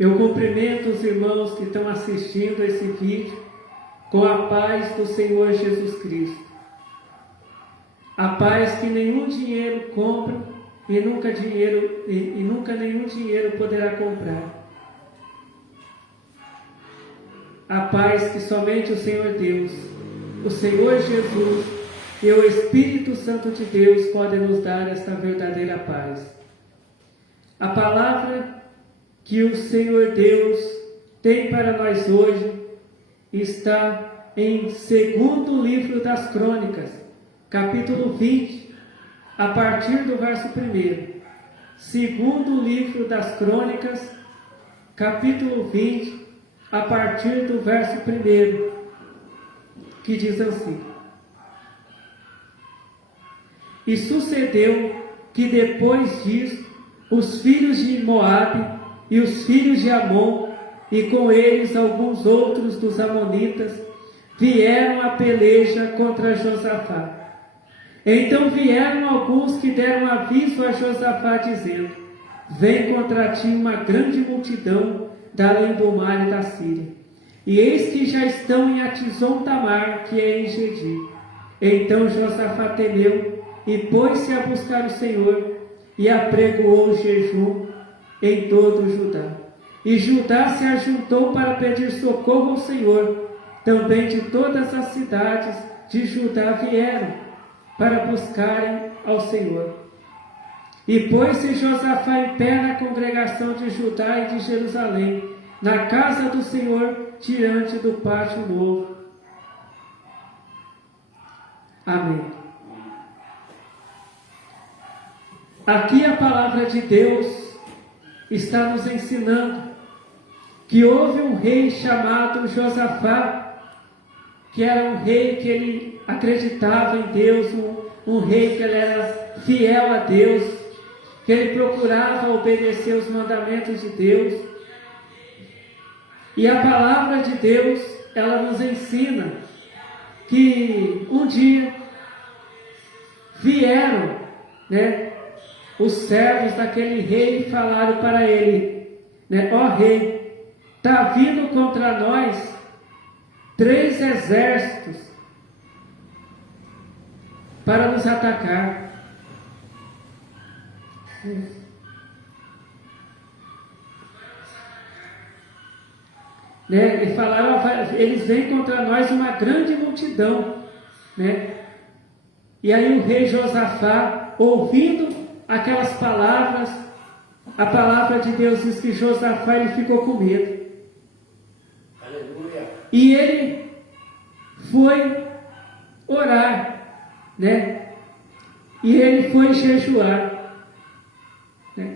Eu cumprimento os irmãos que estão assistindo esse vídeo com a paz do Senhor Jesus Cristo. A paz que nenhum dinheiro compra e nunca nenhum dinheiro poderá comprar. A paz que somente o Senhor Deus, o Senhor Jesus e o Espírito Santo de Deus podem nos dar esta verdadeira paz. A palavra que o Senhor Deus tem para nós hoje está em segundo livro das Crônicas, capítulo 20, a partir do verso 1. Segundo livro das Crônicas, capítulo 20, a partir do verso 1, que diz assim: E sucedeu que depois disso, os filhos de Moabe e os filhos de Amon, e com eles alguns outros dos amonitas, vieram a peleja contra Josafá. Então vieram alguns que deram aviso a Josafá, dizendo: Vem contra ti uma grande multidão da além do mar e da Síria, e eis que já estão em Atizon Tamar, que é em Gedi. Então Josafá temeu e pôs-se a buscar o Senhor, e apregoou o jejum em todo o Judá. E Judá se ajuntou para pedir socorro ao Senhor. Também de todas as cidades de Judá vieram para buscarem ao Senhor. E pôs-se Josafá em pé na congregação de Judá e de Jerusalém, na casa do Senhor, diante do pátio novo. Amém. Aqui a palavra de Deus está nos ensinando que houve um rei chamado Josafá, que era um rei que ele acreditava em Deus, um rei que ele era fiel a Deus, que ele procurava obedecer os mandamentos de Deus. E a palavra de Deus, ela nos ensina que um dia vieram, os servos daquele rei falaram para ele, ó rei, está vindo contra nós 3 exércitos para nos atacar. E falaram, eles vêm contra nós uma grande multidão. E aí o rei Josafá, ouvindo aquelas palavras, a palavra de Deus diz que Josafá ele ficou com medo. Aleluia. E ele foi orar, E ele foi jejuar.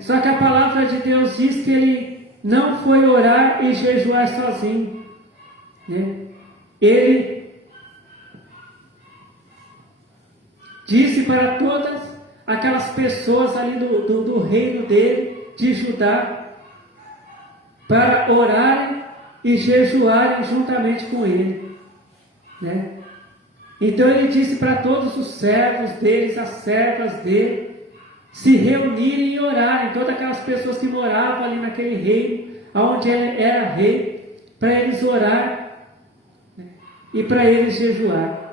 Só que a palavra de Deus diz que ele não foi orar e jejuar sozinho. Ele disse para todas aquelas pessoas ali do reino dele, de Judá, para orarem e jejuarem juntamente com ele. Então ele disse para todos os servos deles, as servas dele, se reunirem e orarem, todas aquelas pessoas que moravam ali naquele reino, onde ele era rei, para eles orarem e para eles jejuarem.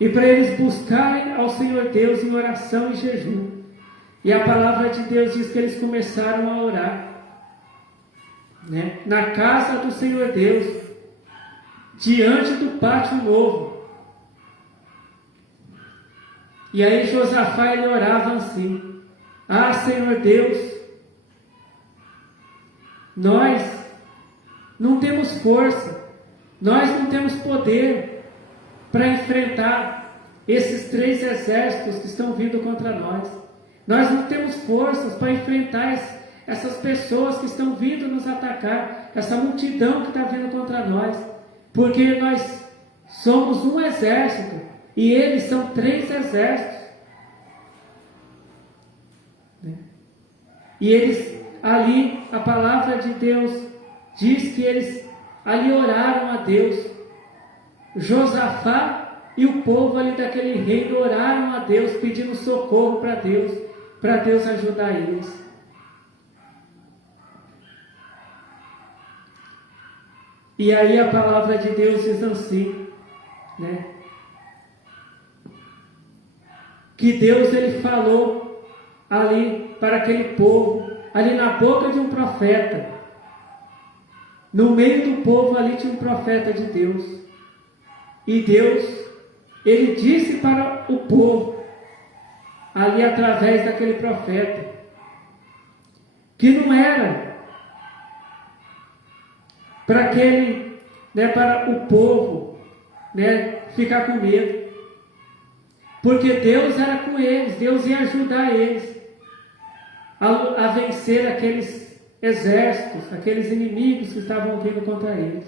E para eles buscarem ao Senhor Deus em oração e jejum. E a palavra de Deus diz que eles começaram a orar, na casa do Senhor Deus, diante do pátio novo. E aí Josafá ele orava assim: Ah, Senhor Deus, nós não temos força, nós não temos poder para enfrentar esses 3 exércitos que estão vindo contra nós. Nós não temos forças para enfrentar essas pessoas que estão vindo nos atacar, essa multidão que está vindo contra nós, porque nós somos um exército e eles são 3 exércitos. E eles ali, a palavra de Deus diz que eles ali oraram a Deus. Josafá e o povo ali daquele reino oraram a Deus, pedindo socorro para Deus ajudar eles. E aí a palavra de Deus diz assim, né? Que Deus ele falou ali para aquele povo, ali na boca de um profeta. No meio do povo ali tinha um profeta de Deus. E Deus, ele disse para o povo, ali através daquele profeta, que não era para aquele, né, para o povo, né, ficar com medo. Porque Deus era com eles, Deus ia ajudar eles a vencer aqueles exércitos, aqueles inimigos que estavam vindo contra eles.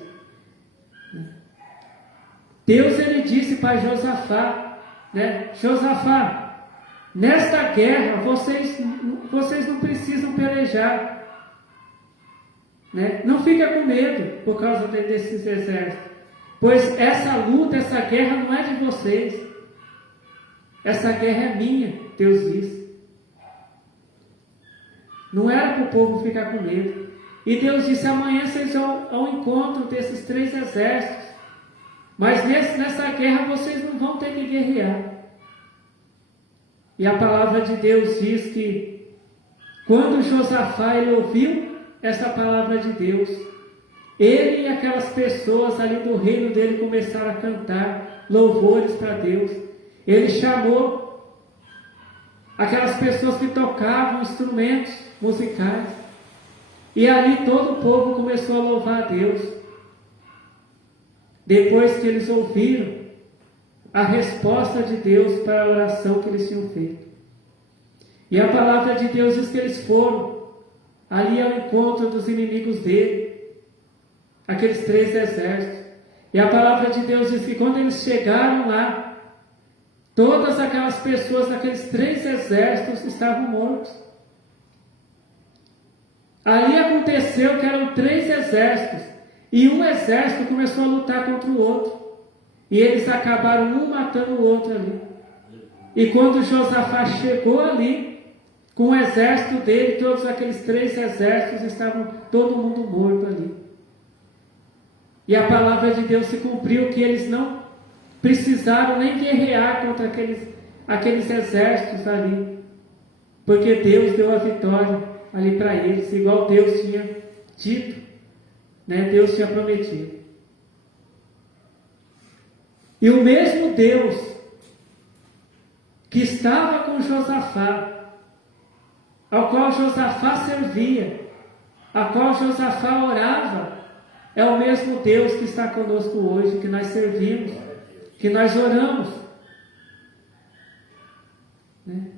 Deus ele disse para Josafá, né, Josafá, nesta guerra vocês não precisam pelejar, né? Não fica com medo por causa desses exércitos, pois essa luta, essa guerra não é de vocês. Essa guerra é minha, Deus disse. Não era para o povo ficar com medo. E Deus disse, amanhã vocês vão ao encontro desses 3 exércitos. Mas nessa guerra vocês não vão ter que guerrear. E a palavra de Deus diz que quando Josafá ele ouviu essa palavra de Deus, ele e aquelas pessoas ali do reino dele começaram a cantar louvores para Deus. Ele chamou aquelas pessoas que tocavam instrumentos musicais. E ali todo o povo começou a louvar a Deus. Depois que eles ouviram a resposta de Deus para a oração que eles tinham feito. E a palavra de Deus diz que eles foram ali ao encontro dos inimigos dele. Aqueles 3 exércitos. E a palavra de Deus diz que quando eles chegaram lá, todas aquelas pessoas daqueles 3 exércitos estavam mortos. Ali aconteceu que eram 3 exércitos. E um exército começou a lutar contra o outro. E eles acabaram um matando o outro ali. E quando Josafá chegou ali, com o exército dele, todos aqueles 3 exércitos estavam todo mundo morto ali. E a palavra de Deus se cumpriu, que eles não precisaram nem guerrear contra aqueles exércitos ali, porque Deus deu a vitória ali para eles, igual Deus tinha dito, né? Deus tinha prometido. E o mesmo Deus que estava com Josafá, ao qual Josafá servia, a qual Josafá orava, é o mesmo Deus que está conosco hoje, que nós servimos, que nós oramos, né?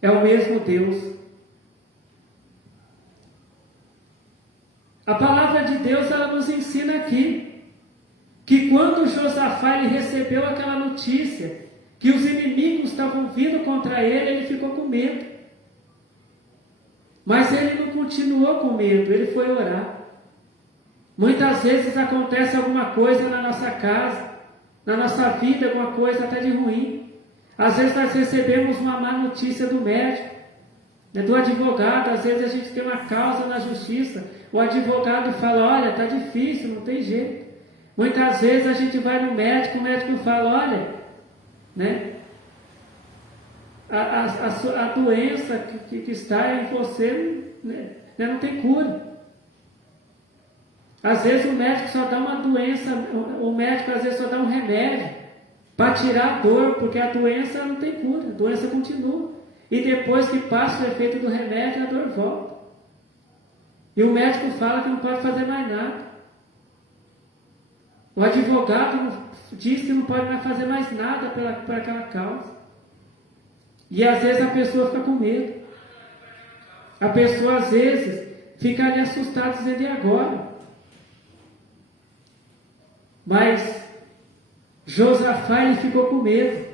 É o mesmo Deus. A palavra de Deus ela nos ensina aqui que quando Josafá ele recebeu aquela notícia que os inimigos estavam vindo contra ele ficou com medo. Mas ele não continuou com medo, ele foi orar. Muitas vezes acontece alguma coisa na nossa casa, na nossa vida, alguma coisa até de ruim. Às vezes nós recebemos uma má notícia do médico, né, do advogado. Às vezes a gente tem uma causa na justiça, o advogado fala, olha, está difícil, não tem jeito. Muitas vezes a gente vai no médico, o médico fala, olha, né, a doença que está em você, né, não tem cura. Às vezes o médico só dá uma doença, o médico às vezes só dá um remédio para tirar a dor, porque a doença não tem cura, a doença continua. E depois que passa o efeito do remédio, a dor volta. E o médico fala que não pode fazer mais nada. O advogado diz que não pode mais fazer mais nada por aquela causa. E às vezes a pessoa fica com medo. A pessoa às vezes fica ali assustada, dizendo, e agora? Mas Josafá ele ficou com medo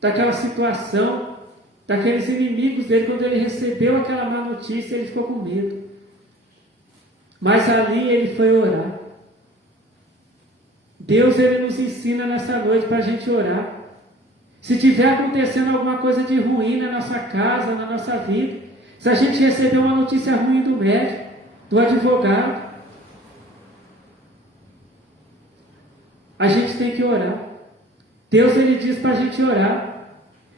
daquela situação, daqueles inimigos dele. Quando ele recebeu aquela má notícia, ele ficou com medo. Mas ali ele foi orar. Deus ele nos ensina nessa noite para a gente orar. Se tiver acontecendo alguma coisa de ruim na nossa casa, na nossa vida, se a gente receber uma notícia ruim do médico, do advogado. A gente tem que orar. Deus, ele diz para a gente orar.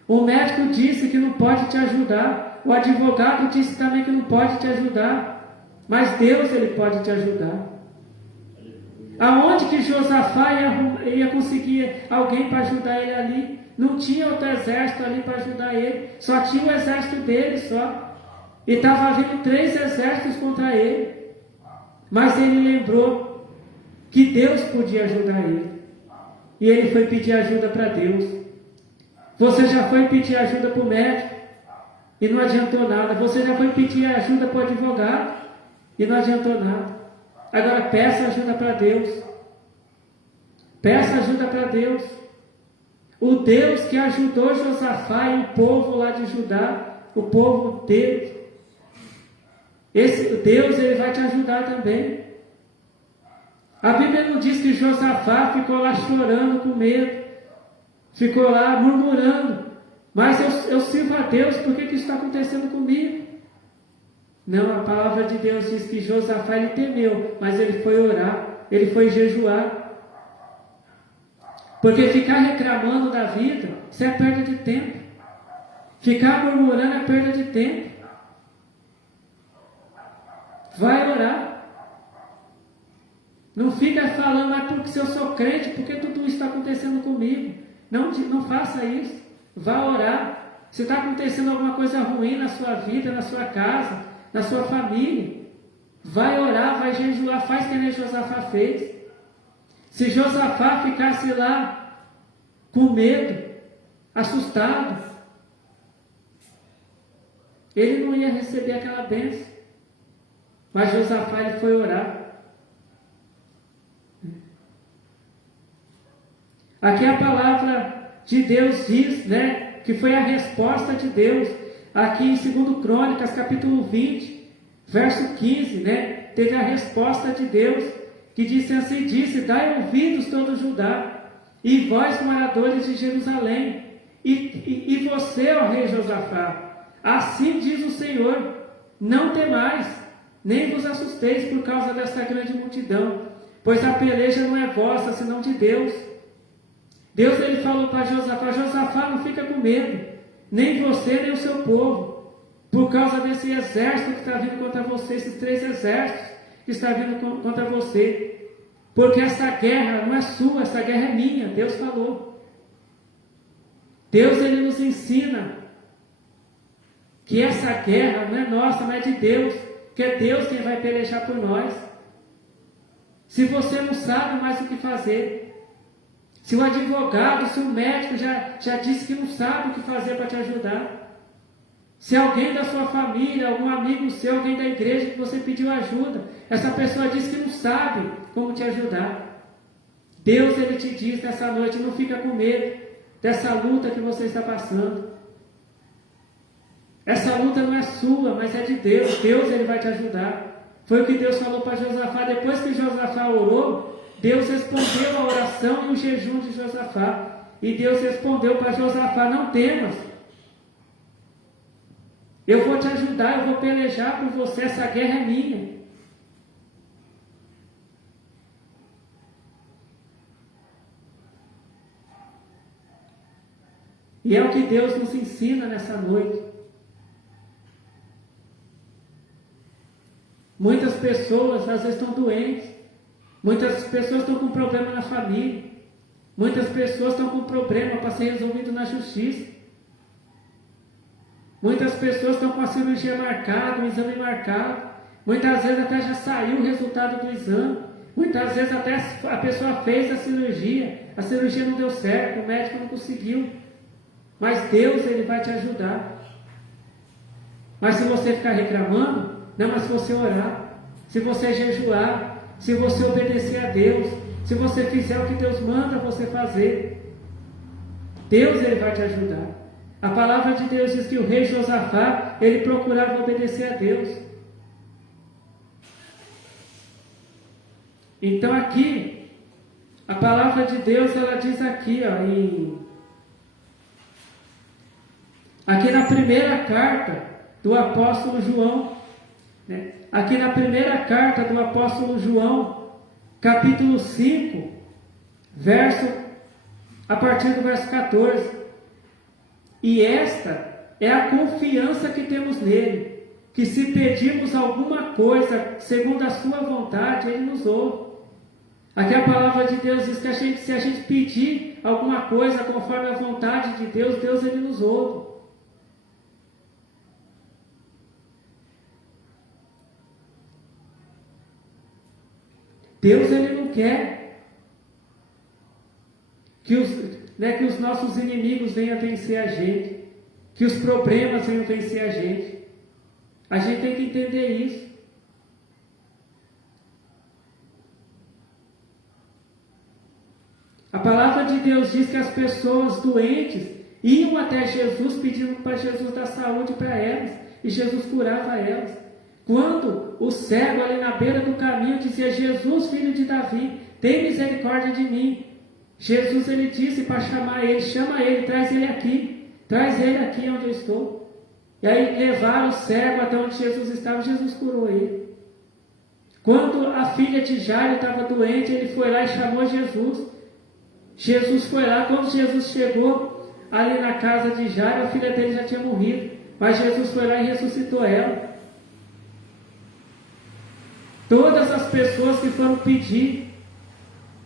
O médico disse que não pode te ajudar. O advogado disse também que não pode te ajudar. Mas Deus, ele pode te ajudar. Aonde que Josafá ia conseguir alguém para ajudar ele ali? Não tinha outro exército ali para ajudar ele. Só tinha o exército dele só. E estava vindo 3 exércitos contra ele. Mas ele lembrou que Deus podia ajudar ele. E ele foi pedir ajuda para Deus. Você já foi pedir ajuda para o médico e não adiantou nada. Você já foi pedir ajuda para o advogado e não adiantou nada. Agora peça ajuda para Deus. Peça ajuda para Deus. O Deus que ajudou Josafá e o povo lá de Judá, o povo dele. Esse Deus, ele vai te ajudar também. A Bíblia não diz que Josafá ficou lá chorando com medo, ficou lá murmurando, mas eu sirvo a Deus, por que isso está acontecendo comigo? Não, a palavra de Deus diz que Josafá, ele temeu, mas ele foi orar, ele foi jejuar. Porque ficar reclamando da vida, isso é perda de tempo. Ficar murmurando é perda de tempo. Vai orar. Não fica falando, mas porque se eu sou crente, porque tudo isso está acontecendo comigo? Não faça isso. Vá orar. Se está acontecendo alguma coisa ruim na sua vida, na sua casa, na sua família, vai orar, vai jejuar, faz que nem Josafá fez. Se Josafá ficasse lá com medo, assustado, ele não ia receber aquela bênção. Mas Josafá, ele foi orar. Aqui a palavra de Deus diz, né, que foi a resposta de Deus. Aqui em 2 Crônicas, capítulo 20, verso 15, né, teve a resposta de Deus, que disse assim, dai ouvidos todo Judá, e vós moradores de Jerusalém, e você, ó rei Josafá, assim diz o Senhor, não temais, nem vos assusteis por causa desta grande multidão, pois a peleja não é vossa, senão de Deus. Deus, ele falou para Josafá, não fica com medo, nem você, nem o seu povo, por causa desse exército que está vindo contra você, esses 3 exércitos que estão vindo contra você, porque essa guerra não é sua, essa guerra é minha, Deus falou. Deus, ele nos ensina que essa guerra não é nossa, mas é de Deus, que é Deus quem vai pelejar por nós. Se você não sabe mais o que fazer, se o advogado, se o médico já disse que não sabe o que fazer para te ajudar, se alguém da sua família, algum amigo seu, alguém da igreja que você pediu ajuda, essa pessoa disse que não sabe como te ajudar, Deus, ele te diz nessa noite, não fica com medo dessa luta que você está passando. Essa luta não é sua, mas é de Deus. Deus, ele vai te ajudar. Foi o que Deus falou para Josafá. Depois que Josafá orou, Deus respondeu a oração e o jejum de Josafá. E Deus respondeu para Josafá, não temas. Eu vou te ajudar, eu vou pelejar por você, essa guerra é minha. E é o que Deus nos ensina nessa noite. Muitas pessoas às vezes estão doentes, muitas pessoas estão com problema na família, muitas pessoas estão com problema para ser resolvido na justiça, muitas pessoas estão com a cirurgia marcada, o exame marcado, muitas vezes até já saiu o resultado do exame, muitas vezes até a pessoa fez a cirurgia não deu certo, o médico não conseguiu, mas Deus, ele vai te ajudar. Mas se você ficar reclamando, não, mas se você orar, se você jejuar, se você obedecer a Deus, se você fizer o que Deus manda você fazer, Deus, ele vai te ajudar. A palavra de Deus diz que o rei Josafá, ele procurava obedecer a Deus. Então aqui, a palavra de Deus, ela diz aqui, aqui na primeira carta do apóstolo João, né? Aqui na primeira carta do apóstolo João, capítulo 5, a partir do verso 14. E esta é a confiança que temos nele, que se pedirmos alguma coisa segundo a sua vontade, ele nos ouve. Aqui a palavra de Deus diz que se a gente pedir alguma coisa conforme a vontade de Deus, Deus ele nos ouve. Deus ele não quer que os nossos inimigos venham vencer a gente, que os problemas venham vencer a gente. A gente tem que entender isso. A palavra de Deus diz que as pessoas doentes iam até Jesus pedindo para Jesus dar saúde para elas, e Jesus curava elas. Quando o cego ali na beira do caminho dizia: Jesus, filho de Davi, tem misericórdia de mim. Jesus ele disse para chamar ele: chama ele, traz ele aqui onde eu estou. E aí levaram o cego até onde Jesus estava, Jesus curou ele. Quando a filha de Jairo estava doente, ele foi lá e chamou Jesus. Jesus foi lá, quando Jesus chegou ali na casa de Jairo, a filha dele já tinha morrido, mas Jesus foi lá e ressuscitou ela. Todas as pessoas que foram pedir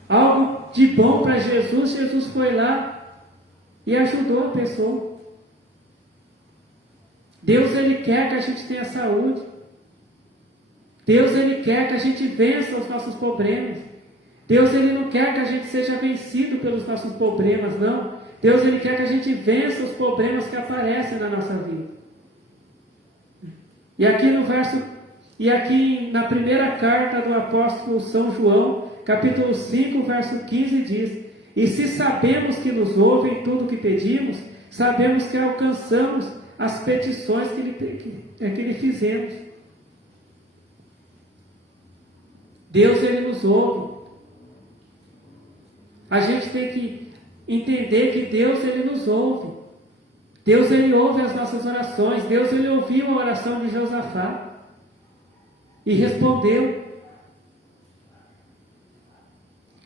algo de bom para Jesus, Jesus foi lá e ajudou a pessoa. Deus ele quer que a gente tenha saúde. Deus ele quer que a gente vença os nossos problemas. Deus ele não quer que a gente seja vencido pelos nossos problemas, não. Deus ele quer que a gente vença os problemas que aparecem na nossa vida. E aqui na primeira carta do apóstolo São João, capítulo 5, verso 15 diz: e se sabemos que nos ouve em tudo o que pedimos, sabemos que alcançamos as petições que lhe fizemos. Deus ele nos ouve. A gente tem que entender que Deus ele nos ouve. Deus ele ouve as nossas orações. Deus ele ouviu a oração de Josafá e respondeu.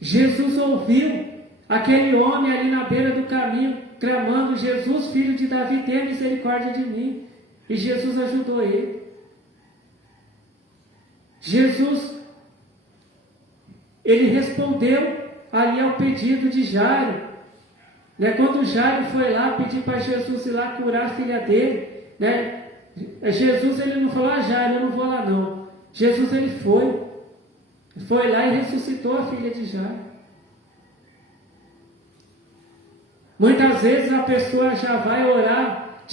Jesus ouviu aquele homem ali na beira do caminho clamando: Jesus, filho de Davi, tenha misericórdia de mim. E Jesus ajudou ele. Jesus ele respondeu ali ao pedido de Jairo, né? Quando Jairo foi lá pedir para Jesus ir lá curar a filha dele, né? Jesus ele não falou: Jairo, eu não vou lá não. Jesus ele foi lá e ressuscitou a filha de Jairo. Muitas vezes a pessoa já vai orar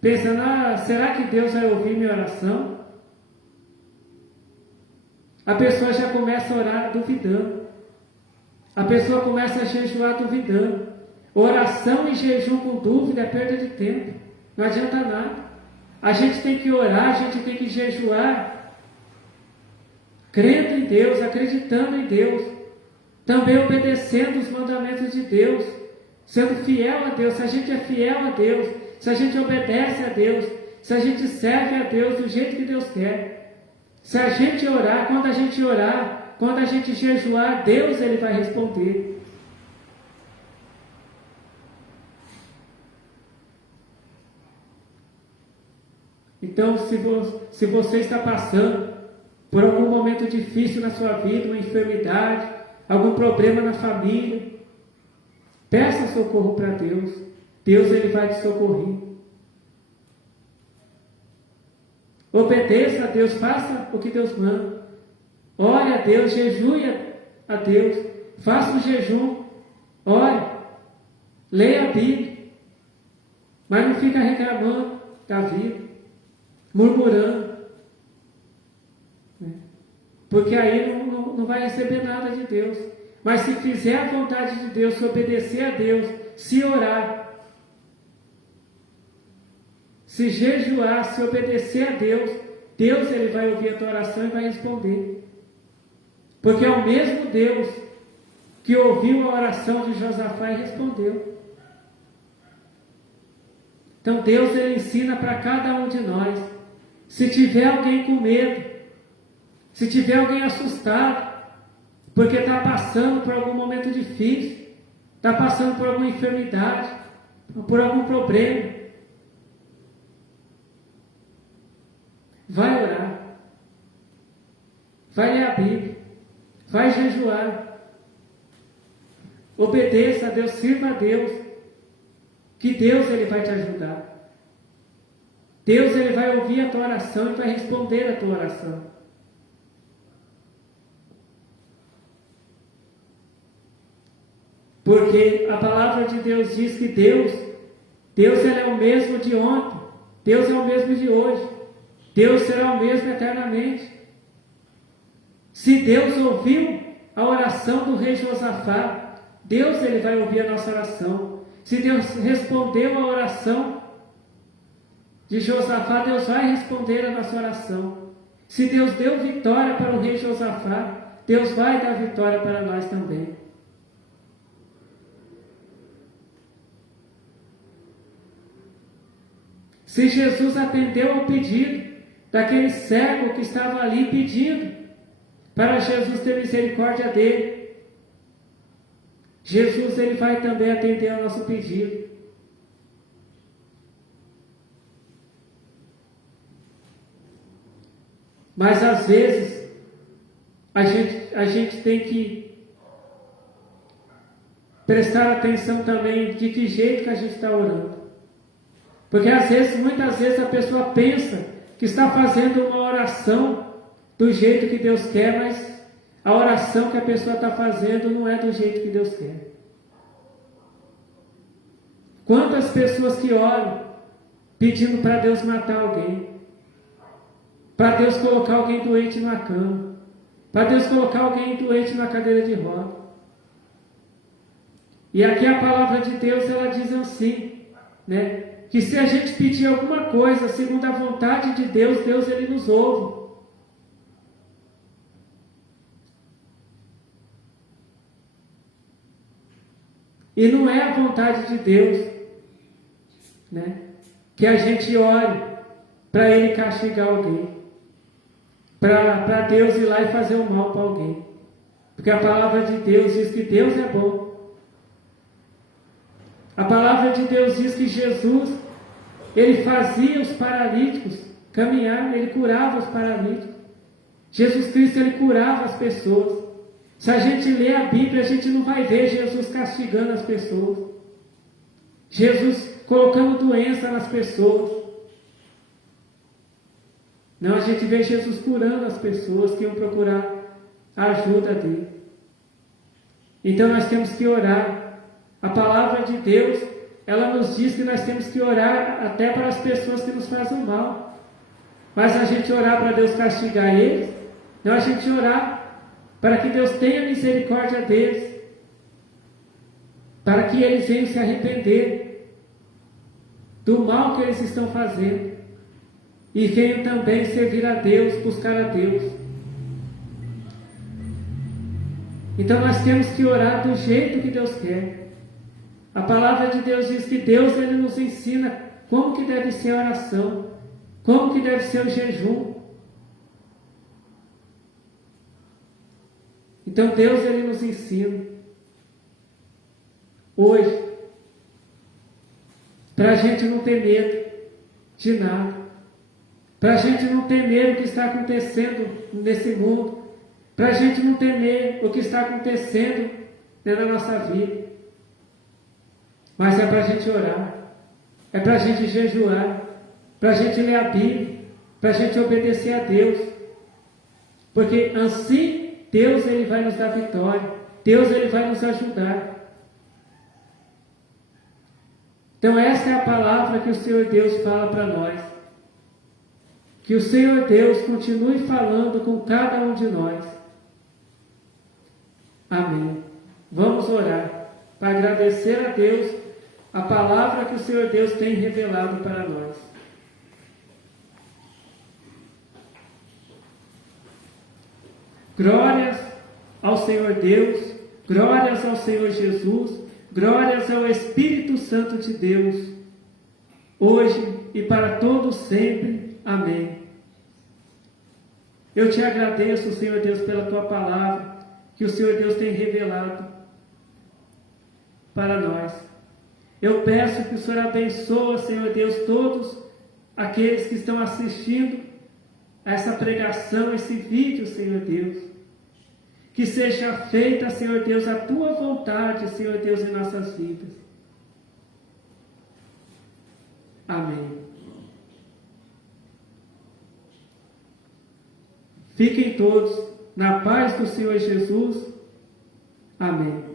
pensando: será que Deus vai ouvir minha oração? A pessoa já começa a orar duvidando. A pessoa começa a jejuar duvidando. Oração e jejum com dúvida é perda de tempo. Não adianta nada. A gente tem que orar, a gente tem que jejuar, crendo em Deus, acreditando em Deus, também obedecendo os mandamentos de Deus, sendo fiel a Deus. Se a gente é fiel a Deus, se a gente obedece a Deus, se a gente serve a Deus do jeito que Deus quer, se a gente orar, quando a gente jejuar, Deus ele vai responder. Então, se você está passando por algum momento difícil na sua vida, uma enfermidade, algum problema na família, peça socorro para Deus. Deus ele vai te socorrer. Obedeça a Deus, faça o que Deus manda. Ore a Deus, jejue a Deus, faça o jejum, ore, leia a Bíblia, mas não fica reclamando da vida, murmurando, né? Porque aí não vai receber nada de Deus. Mas se fizer a vontade de Deus, se obedecer a Deus, se orar, se jejuar, se obedecer a Deus, Deus ele vai ouvir a tua oração e vai responder. Porque é o mesmo Deus que ouviu a oração de Josafá e respondeu. Então Deus ele ensina para cada um de nós: Se tiver alguém com medo, se tiver alguém assustado, porque está passando por algum momento difícil, está passando por alguma enfermidade, por algum problema, vai orar, vai ler a Bíblia, vai jejuar, obedeça a Deus, sirva a Deus, que Deus ele vai te ajudar. Deus ele vai ouvir a tua oração e vai responder a tua oração. Porque a palavra de Deus diz que Deus ele é o mesmo de ontem, Deus é o mesmo de hoje, Deus será o mesmo eternamente. Se Deus ouviu a oração do rei Josafá, Deus ele vai ouvir a nossa oração. Se Deus respondeu a oração de Josafá, Deus vai responder a nossa oração. Se Deus deu vitória para o rei Josafá, Deus vai dar vitória para nós também. Se Jesus atendeu ao pedido daquele cego que estava ali pedindo para Jesus ter misericórdia dele, Jesus ele vai também atender ao nosso pedido. Mas às vezes a gente tem que prestar atenção também de que jeito que a gente está orando. Porque muitas vezes a pessoa pensa que está fazendo uma oração do jeito que Deus quer, mas a oração que a pessoa está fazendo não é do jeito que Deus quer. Quantas pessoas que oram pedindo para Deus matar alguém, para Deus colocar alguém doente na cama, para Deus colocar alguém doente na cadeira de roda. E aqui a palavra de Deus ela diz assim, né? Que se a gente pedir alguma coisa segundo a vontade de Deus, Deus ele nos ouve. E não é a vontade de Deus, né, que a gente ore para ele castigar alguém, para Deus ir lá e fazer o mal para alguém. Porque a palavra de Deus diz que Deus é bom. A palavra de Deus diz que Jesus, ele fazia os paralíticos caminhar, ele curava os paralíticos. Jesus Cristo, ele curava as pessoas. Se a gente lê a Bíblia, a gente não vai ver Jesus castigando as pessoas, Jesus colocando doença nas pessoas. Não, a gente vê Jesus curando as pessoas que iam procurar a ajuda dele. Então nós temos que orar. A palavra de Deus, ela nos diz que nós temos que orar até para as pessoas que nos fazem mal. Mas a gente orar para Deus castigar eles, não, a gente orar para que Deus tenha misericórdia deles, para que eles venham se arrepender do mal que eles estão fazendo e venham também servir a Deus, buscar a Deus. Então nós temos que orar do jeito que Deus quer. A palavra de Deus diz que Deus ele nos ensina como que deve ser a oração, como que deve ser o jejum. Então Deus ele nos ensina hoje para a gente não ter medo de nada, para a gente não temer o que está acontecendo nesse mundo, para a gente não temer o que está acontecendo na nossa vida. Mas é para a gente orar, é para a gente jejuar, para a gente ler a Bíblia, para a gente obedecer a Deus. Porque assim Deus ele vai nos dar vitória, Deus ele vai nos ajudar. Então essa é a palavra que o Senhor Deus fala para nós. Que o Senhor Deus continue falando com cada um de nós. Amém. Vamos orar para agradecer a Deus a palavra que o Senhor Deus tem revelado para nós. Glórias ao Senhor Deus, glórias ao Senhor Jesus, glórias ao Espírito Santo de Deus, hoje e para todos sempre. Amém. Eu te agradeço, Senhor Deus, pela tua palavra, que o Senhor Deus tem revelado para nós. Eu peço que o Senhor abençoe, Senhor Deus, todos aqueles que estão assistindo a essa pregação, esse vídeo, Senhor Deus. Que seja feita, Senhor Deus, a tua vontade, Senhor Deus, em nossas vidas. Amém. Fiquem todos na paz do Senhor Jesus. Amém.